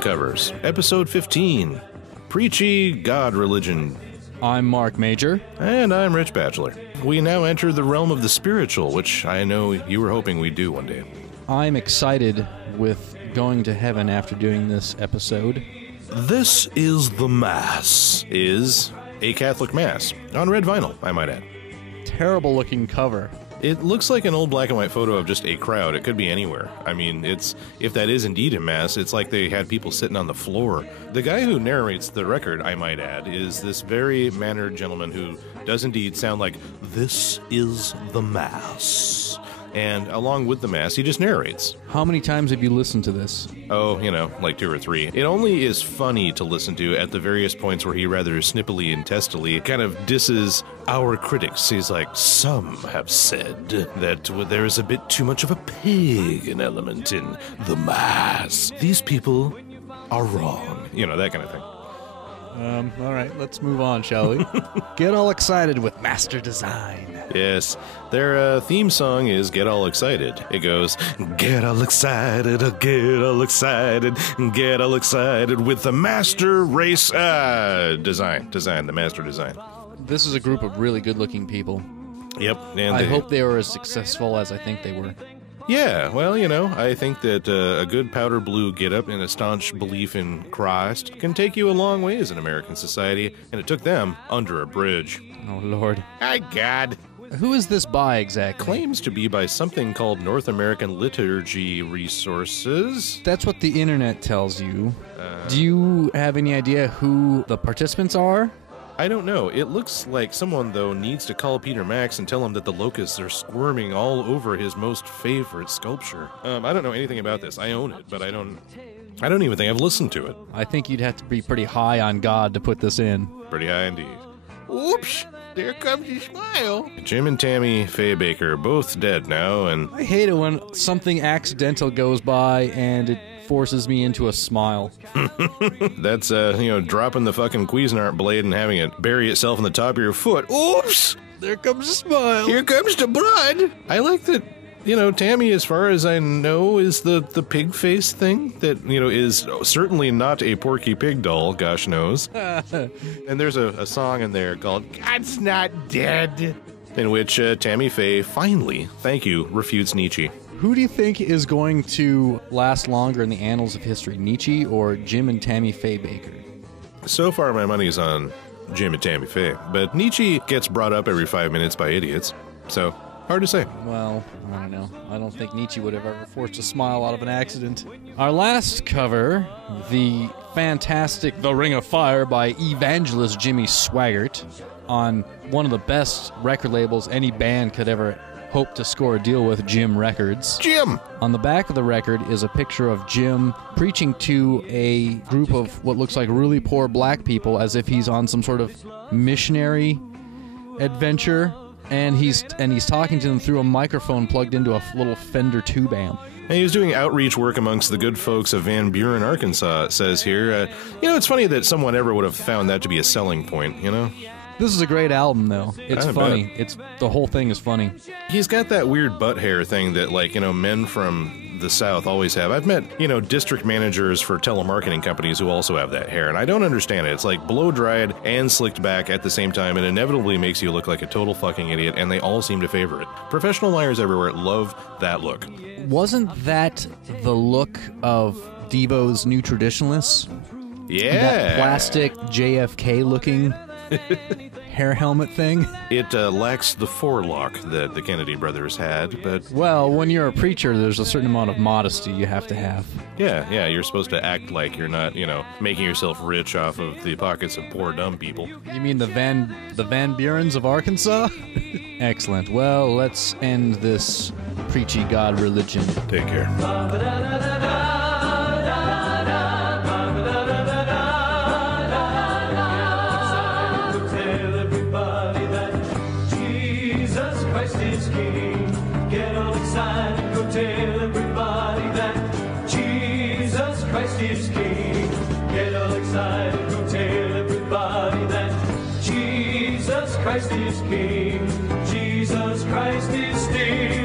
Album Covers, Episode 15, Preachy God Religion. I'm Mark Major. And I'm Rich Batchelor. We now enter the realm of the spiritual, which I know you were hoping we'd do one day. I'm excited with going to heaven after doing this episode. This is the Mass, is a Catholic Mass, on red vinyl, I might add. Terrible looking cover. It looks like an old black and white photo of just a crowd. It could be anywhere. I mean, if that is indeed a Mass, it's like they had people sitting on the floor. The guy who narrates the record, I might add, is this very mannered gentleman who does indeed sound like, "This is the Mass." And along with the Mass, he just narrates. How many times have you listened to this? Oh, like 2 or 3. It only is funny to listen to at the various points where he rather snippily and testily kind of disses our critics. He's like, "Some have said that there is a bit too much of a pagan element in the Mass. These people are wrong." That kind of thing. All right, let's move on, shall we? Get all excited with Master Design. Yes, their theme song is Get All Excited. It goes, "Get all excited, get all excited, get all excited with the Master Race Design, the Master Design." This is a group of really good-looking people. Yep. And I hope they were as successful as I think they were. Yeah, well, I think that a good powder blue get-up and a staunch belief in Christ can take you a long ways in American society, and it took them under a bridge. Oh, Lord. My God. Who is this by exactly? Claims to be by something called North American Liturgy Resources. That's what the internet tells you. Do you have any idea who the participants are? I don't know. It looks like someone, though, needs to call Peter Max and tell him that the locusts are squirming all over his most favorite sculpture. I don't know anything about this. I own it, but I don't even think I've listened to it. I think you'd have to be pretty high on God to put this in. Pretty high indeed. Oops! There comes your smile. Jim and Tammy Faye Baker, both dead now, and I hate it when something accidental goes by and it forces me into a smile. That's, dropping the fucking Cuisinart blade and having it bury itself in the top of your foot. Oops! There comes a smile. Here comes the blood. I like that, Tammy, as far as I know, is the pig face thing that, is certainly not a Porky Pig doll, gosh knows. And there's a song in there called "God's Not Dead," in which Tammy Faye finally, thank you, refutes Nietzsche. Who do you think is going to last longer in the annals of history, Nietzsche or Jim and Tammy Faye Baker? So far, my money's on Jim and Tammy Faye, but Nietzsche gets brought up every 5 minutes by idiots, so hard to say. Well, I don't know. I don't think Nietzsche would have ever forced a smile out of an accident. Our last cover, the fantastic The Ring of Fire by Angelus Jimmy Swaggart, on one of the best record labels any band could ever hope to score a deal with, Jim Records. Jim! On the back of the record is a picture of Jim preaching to a group of what looks like really poor black people, as if he's on some sort of missionary adventure, and he's talking to them through a microphone plugged into a little Fender tube amp. And he was doing outreach work amongst the good folks of Van Buren, Arkansas, it says here. It's funny that someone ever would have found that to be a selling point, This is a great album, though. It's funny. The whole thing is funny. He's got that weird butt hair thing that, men from the South always have. I've met, district managers for telemarketing companies who also have that hair, and I don't understand it. It's like blow-dried and slicked back at the same time, and inevitably makes you look like a total fucking idiot, and they all seem to favor it. Professional liars everywhere love that look. Wasn't that the look of Devo's New Traditionalists? Yeah. That plastic JFK-looking hair helmet thing? It lacks the forelock that the Kennedy brothers had, but... Well, when you're a preacher, there's a certain amount of modesty you have to have. Yeah, you're supposed to act like you're not, making yourself rich off of the pockets of poor dumb people. You mean the Van Burens of Arkansas? Excellent. Well, let's end this preachy God religion. Take care. Tell everybody that Jesus Christ is King. Get all excited, go tell everybody that Jesus Christ is King. Jesus Christ is King.